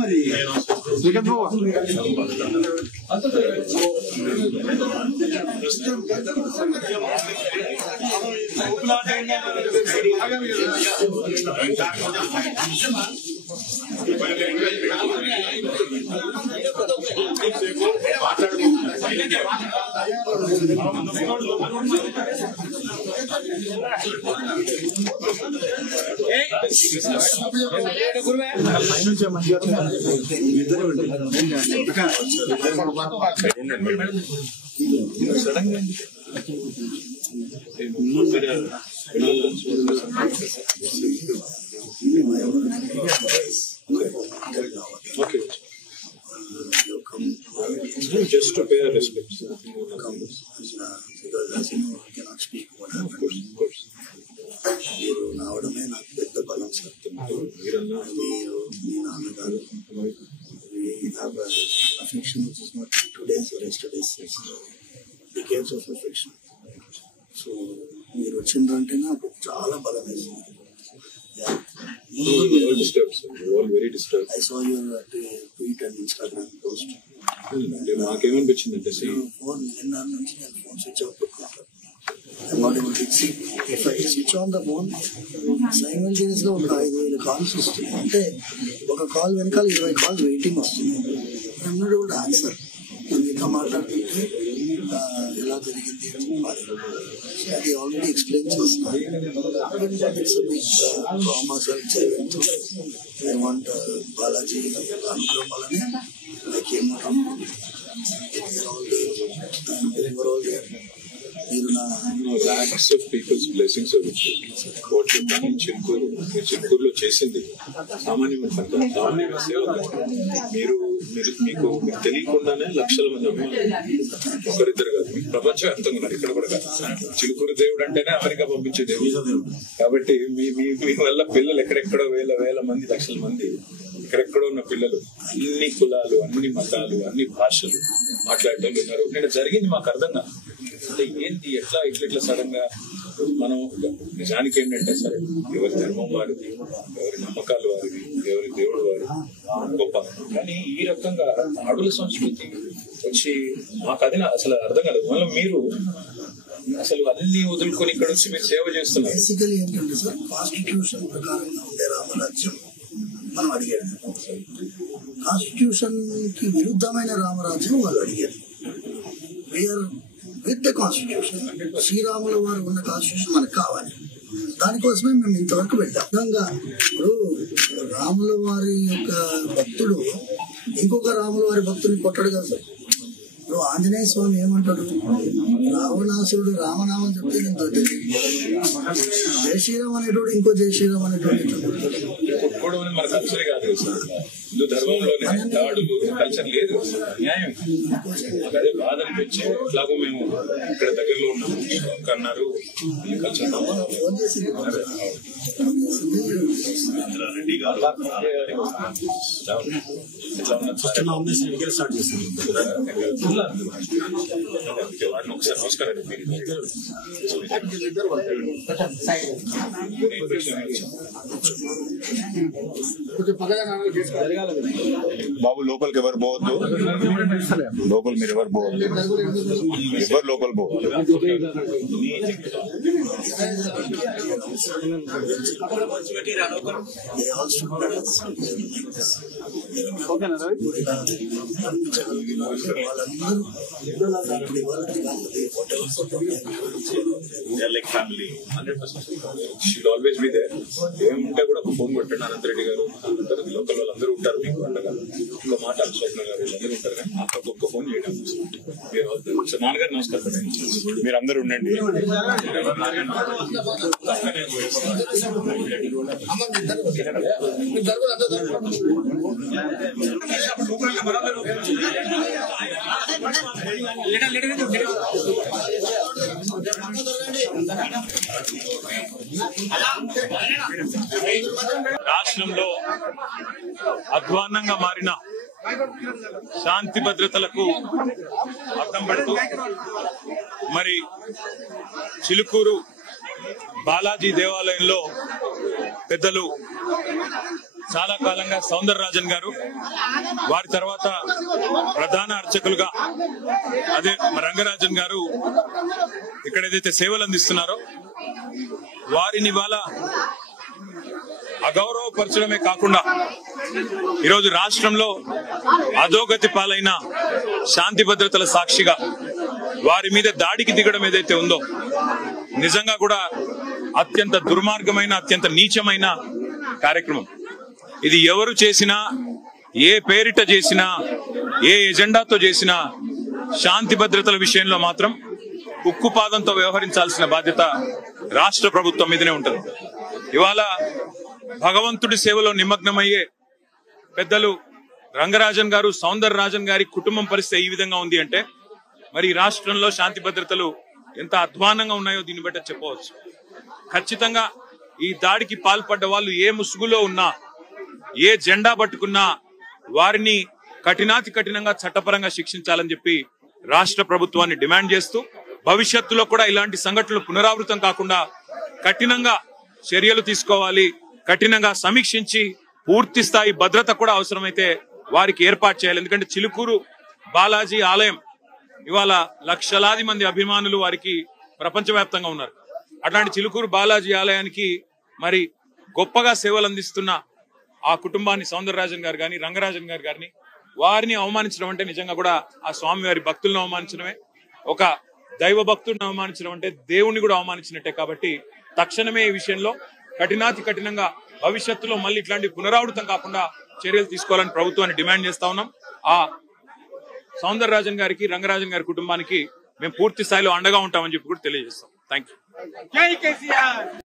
మరి Okay. Just to pay our respects. Because as you know, I cannot speak what happened. Of course. మీరు రావడమే నాకు పెద్ద బలం సార్. మీరు మీ నాన్నగారు have an affection which is not today's or yesterday's, it's decades of affection. So మీరు వచ్చిందంటే నాకు చాలా బలం వేసింది. All very disturbed. I saw your tweet and Instagram post. నాకేమనిపించిందంటే ఫోన్ నిన్న నుంచి నేను ఫోన్ స్విచ్ ఆఫ్ పెట్టుకుంటాను. I'm not able to see. If I switch on the phone, simultaneously ఒక 5,000 కాల్స్ వస్తుంది. అంటే ఒక కాల్ వెనకాల 20 కాల్స్ వెయిటింగ్ వస్తుంది. I'm not able to answer. మీతో మాట్లాడుతుంటే ఎలా జరిగింది అని చెప్పాలి. అది ఆల్రెడీ ఎక్స్ప్లెయిన్ చేస్తున్నాను. It's big trauma sir. I want Balaji అనుగ్రహాలని I came out of lakhs of people's blessings are with you. What you've done in చిలుకూరులో చేసింది సామాన్యమైన సంఖ్య. సామాన్యమైన సేవ మీకు తెలియకుండానే లక్షల మంది ఒకరిద్దరు కాదు, ప్రపంచవ్యాప్తంగా ఉన్నారు. ఇక్కడ కూడా కాదు. చిలుకూరు దేవుడు అంటేనే అమెరికా పంపించే దేవుడు. కాబట్టి మీ వల్ల పిల్లలు ఎక్కడెక్కడో వేల మంది, లక్షల మంది ఇక్కడెక్కడో ఉన్న పిల్లలు అన్ని కులాలు, అన్ని మతాలు, అన్ని భాషలు మాట్లాడటం ఉన్నారు. నేను జరిగింది మాకు అర్థం కాదు. అంటే ఏంటి, ఇట్లా సడన్ గా మనం నిజానికి ఏంటంటే సరే ఎవరి ధర్మం వారిది, ఎవరి నమ్మకాలు వారిది, ఎవరి దేవుడు వారి గొప్ప. కానీ ఈ రకంగా ఆడుల సంస్కృతి వచ్చి మాకు అది అసలు అర్థం కాలేదు. మళ్ళీ మీరు అసలు అన్ని వదులుకొని ఇక్కడ వచ్చి మీరు సేవ చేస్తున్నారు. బేసికలీ ఏంటంటే సార్, కాన్స్టిట్యూషన్ ప్రకారంగా ఉండే రామరాజ్యం మనం అడిగాడు. కాన్స్టిట్యూషన్ కి విరుద్ధమైన రామరాజ్యం వాళ్ళు అడిగారు. We're with the constitution. శ్రీరాముల వారు ఉన్న కాన్స్టిట్యూషన్ మనకు కావాలి. దానికోసమే మేము ఇంతవరకు వెళ్ళాం. ఇప్పుడు రాముల వారి యొక్క భక్తుడు ఇంకొక రాముల వారి భక్తుడిని కొట్టాడు కదా సార్. ఇప్పుడు ఆంజనేయ స్వామి ఏమంటాడు, రావణాసురుడు రామనామం చెప్తే నేను జై శ్రీరామ్ అనేటోడు ఇంకో జై శ్రీరామ్ అనేటోడు మన కల్చర్ కాదు. హిందూ ధర్మంలోనే దాడులు కల్చర్ లేదు. న్యాయం అదే బాధ అనిపించి ఎట్లాగో మేము ఇక్కడ దగ్గరలో ఉన్నాము అన్నారు. ఈ కల్చర్ రెడ్డి గారు స్టార్ట్ చేస్తుంది. వారిని ఒకసారి నమస్కారం. బాబు లోపలికి ఎవరు పోవద్దు, లోపల మీరు ఎవరు పోవద్దు, ఎవరు లోపల పోవద్దు. ఏముంటే కూడా ఒక ఫోన్ కొట్టండి. అనంత రెడ్డి గారు లోకల్ వాళ్ళందరూ ఉంటారు. మీకు అండగా ఒక మాట స్వప్న గారు వీళ్ళందరూ ఉంటారు. కానీ అక్కడికి ఒక్క ఫోన్ చేయడం. నాన్నగారు నమస్కారం. మీరు అందరూ ఉండండి. రాష్ట్రంలో అధ్వాన్నంగా మారిన శాంతి భద్రతలకు అద్దం పడుతూ మరి చిలుకూరు బాలాజీ దేవాలయంలో పెద్దలు చాలా కాలంగా సౌందరరాజన్ గారు, వారి తర్వాత ప్రధాన అర్చకులుగా అదే రంగరాజన్ గారు ఇక్కడ ఏదైతే సేవలు అందిస్తున్నారో వారిని ఇవాళ అగౌరవపరచడమే కాకుండా ఈరోజు రాష్ట్రంలో అధోగతి పాలైన శాంతి భద్రతల సాక్షిగా వారి మీద దాడికి దిగడం ఏదైతే ఉందో నిజంగా కూడా అత్యంత దుర్మార్గమైన, అత్యంత నీచమైన కార్యక్రమం. ఇది ఎవరు చేసినా, ఏ పేరిట చేసినా, ఏ ఎజెండాతో చేసినా శాంతి భద్రతల విషయంలో మాత్రం ఉక్కుపాదంతో వ్యవహరించాల్సిన బాధ్యత రాష్ట్ర ప్రభుత్వం మీదనే ఉంటుంది. ఇవాళ భగవంతుడి సేవలో నిమగ్నమయ్యే పెద్దలు రంగరాజన్ గారు, సౌందరరాజన్ గారి కుటుంబం పరిస్థితి ఈ విధంగా ఉంది అంటే మరి రాష్ట్రంలో శాంతి భద్రతలు ఎంత అధ్వానంగా ఉన్నాయో దీన్ని బట్టి చెప్పవచ్చు. ఖచ్చితంగా ఈ దాడికి పాల్పడ్డ వాళ్ళు ఏ ముసుగులో ఉన్నా, ఏ జెండా పట్టుకున్నా వారిని కఠినాతి కఠినంగా చట్టపరంగా శిక్షించాలని చెప్పి రాష్ట్ర ప్రభుత్వాన్ని డిమాండ్ చేస్తూ భవిష్యత్తులో కూడా ఇలాంటి సంఘటనలు పునరావృతం కాకుండా కఠినంగా చర్యలు తీసుకోవాలి, కఠినంగా సమీక్షించి పూర్తి స్థాయి భద్రత కూడా అవసరమైతే వారికి ఏర్పాటు చేయాలి. ఎందుకంటే చిలుకూరు బాలాజీ ఆలయం ఇవాళ లక్షలాది మంది అభిమానులు వారికి ప్రపంచవ్యాప్తంగా ఉన్నారు. అట్లాంటి చిలుకూరు బాలాజీ ఆలయానికి మరి గొప్పగా సేవలు అందిస్తున్న ఆ కుటుంబాన్ని సౌందరరాజన్ గారు గాని, రంగరాజన్ గారు గారిని వారిని అవమానించడం అంటే నిజంగా కూడా ఆ స్వామివారి భక్తులను అవమానించడమే, ఒక దైవ భక్తుడిని అవమానించడం అంటే దేవుణ్ణి కూడా అవమానించినట్టే. కాబట్టి తక్షణమే ఈ విషయంలో కఠినాతి కఠినంగా భవిష్యత్తులో మళ్ళీ ఇట్లాంటి పునరావృతం కాకుండా చర్యలు తీసుకోవాలని ప్రభుత్వాన్ని డిమాండ్ చేస్తా ఉన్నాం. ఆ సౌందరరాజన్ గారికి, రంగరాజన్ గారి కుటుంబానికి మేము పూర్తి స్థాయిలో అండగా ఉంటామని చెప్పి కూడా తెలియజేస్తాం. Thank you.